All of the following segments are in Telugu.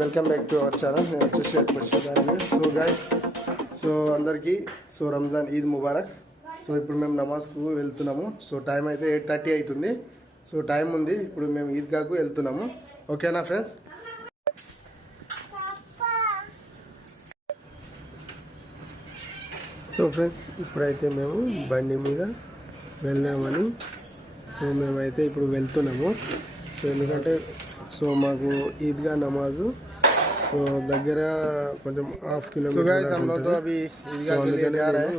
Welcome back to our channel. నేను వచ్చేసి సో గైస్, సో అందరికీ రంజాన్ ఈద్ ముబారక్. సో ఇప్పుడు మేము నమాజ్కు వెళ్తున్నాము. సో టైం అయితే 8:30 అవుతుంది. సో టైం ఉంది, ఇప్పుడు మేము ఈద్గాకు వెళ్తున్నాము. ఓకేనా ఫ్రెండ్స్? సో ఫ్రెండ్స్, ఇప్పుడైతే మేము బండి మీద వెళ్ళామని సో మేమైతే ఇప్పుడు వెళ్తున్నాము. సో ఎందుకంటే సో మాకు ఈద్గా నమాజు సో దగ్గర కొంచెం హాఫ్ కిలోమీటర్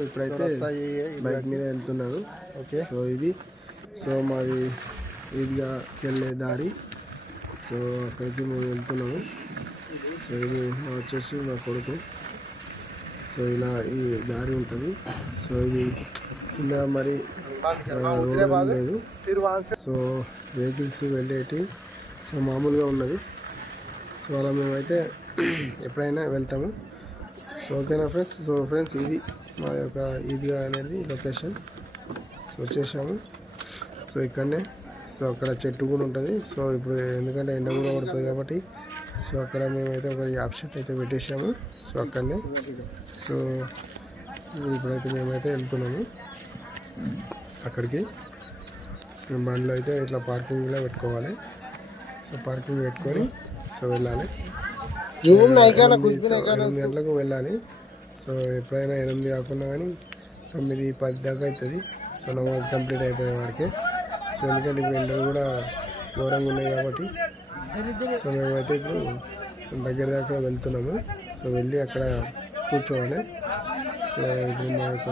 ఇప్పుడైతే బైక్ మీద వెళ్తున్నాను. ఓకే, సో ఇది సో మాది ఈద్గాకి వెళ్ళే దారి. సో అక్కడికి మేము వెళ్తున్నాము. సో ఇది వచ్చేసి మా కొడుకు. సో ఇలా ఈ దారి ఉంటుంది. సో ఇది ఇలా మరి రోడ్ ఏం లేదు. సో వెహికల్స్ వెళ్ళేటి సో మామూలుగా ఉన్నది. సో అలా మేమైతే ఎప్పుడైనా వెళ్తాము. సో ఓకేనా ఫ్రెండ్స్? సో ఫ్రెండ్స్, ఇది మా యొక్క ఈద్గా అనేది లొకేషన్. సో వచ్చేసాము. సో ఇక్కడనే సో అక్కడ చెట్టు కూడా ఉంటుంది. సో ఇప్పుడు ఎందుకంటే ఎండ కూడా పడుతుంది కాబట్టి సో అక్కడ మేమైతే ఒక యాప్ షెట్ అయితే పెట్టేసాము. సో అక్కడనే సో ఇప్పుడైతే మేమైతే వెళ్తున్నాము అక్కడికి. మేము బండ్లో అయితే ఇట్లా పార్కింగ్లో పెట్టుకోవాలి. సో పార్కింగ్ పెట్టుకొని సో వెళ్ళాలి. 8 గంటలకు వెళ్ళాలి. సో ఎప్పుడైనా 8 కాకుండా కానీ 9-10 దాకా అవుతుంది. సో నమాజ్ కంప్లీట్ అయిపోయే వారికి. సో ఎందుకంటే ఇప్పుడు ఎండలు కూడా ఘోరంగా ఉన్నాయి కాబట్టి సో మేమైతే ఇప్పుడు దగ్గర దాకా వెళ్తున్నాము. సో వెళ్ళి అక్కడ కూర్చోవాలి. సో ఇప్పుడు మా యొక్క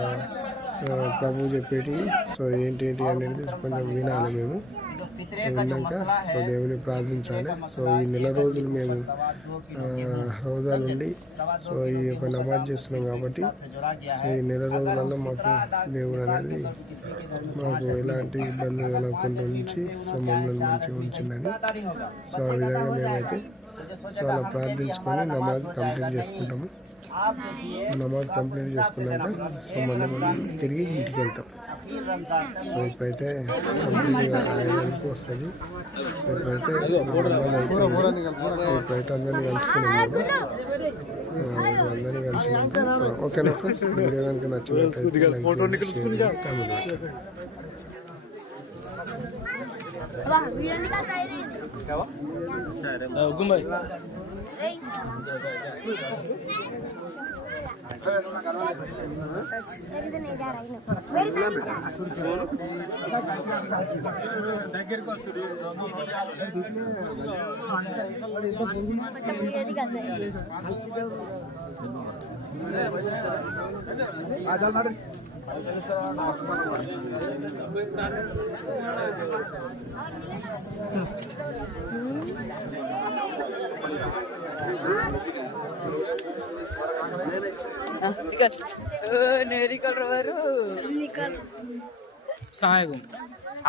ప్రభు చెప్పేటి సో ఏంటి అనేది కొంచెం వినాలి మేము. సో విన్నాక సో దేవుని ప్రార్థించాలి. సో ఈ నెల రోజులు మేము రోజాలు ఉండి సో ఈ యొక్క నమాజ్ చేస్తున్నాం కాబట్టి సో ఈ నెల రోజులలో మాకు దేవుడు అనేది మాకు ఎలాంటి ఇబ్బందులు కలగకుండా ఉంచి సో మమ్మల్ని మంచిగా ఉంచిందని సో ఆ విధంగా మేమైతే సో అలా ప్రార్థించుకొని నమాజ్ కంప్లీట్ చేసుకుంటాము. సో నమాజ్ కంప్లీట్ చేసుకున్నాక సో మళ్ళీ మనం తిరిగి ఇంటికి వెళ్తాం. సో ఇప్పుడైతే కంప్లీట్గా 5 వస్తుంది. సో ఇప్పుడైతే అందరినీ కలుస్తున్నాము. అందరినీ కలిసినాక సో ఓకేనా ఫ్రెండ్స్? వీడియో కనుక నచ్చినట్లయితే లైక్ చేయండి, షేర్ చేయండి, కామెంట్ చేయండి.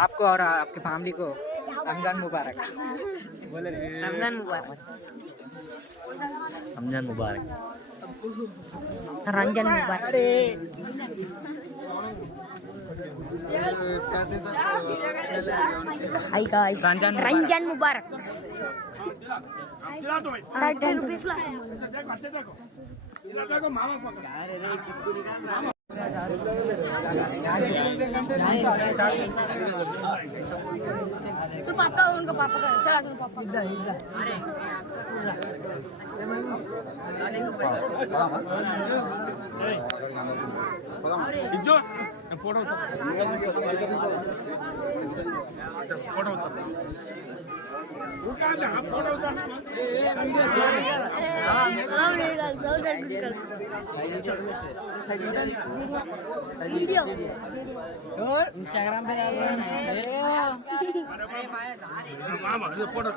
आपको और आपकी फैमिली को रमजान मुबारक. रमजान मुबारक. रमजान मुबारक. रमजान मुबारक. हाय गाइस, रमजान मुबारक. 10 रुपीस ला. तो पापा उनका पापा का ऐसा पापा इधर इज्जो फोटो फोटो वीडियो इंस्टाग्राम पे फोटो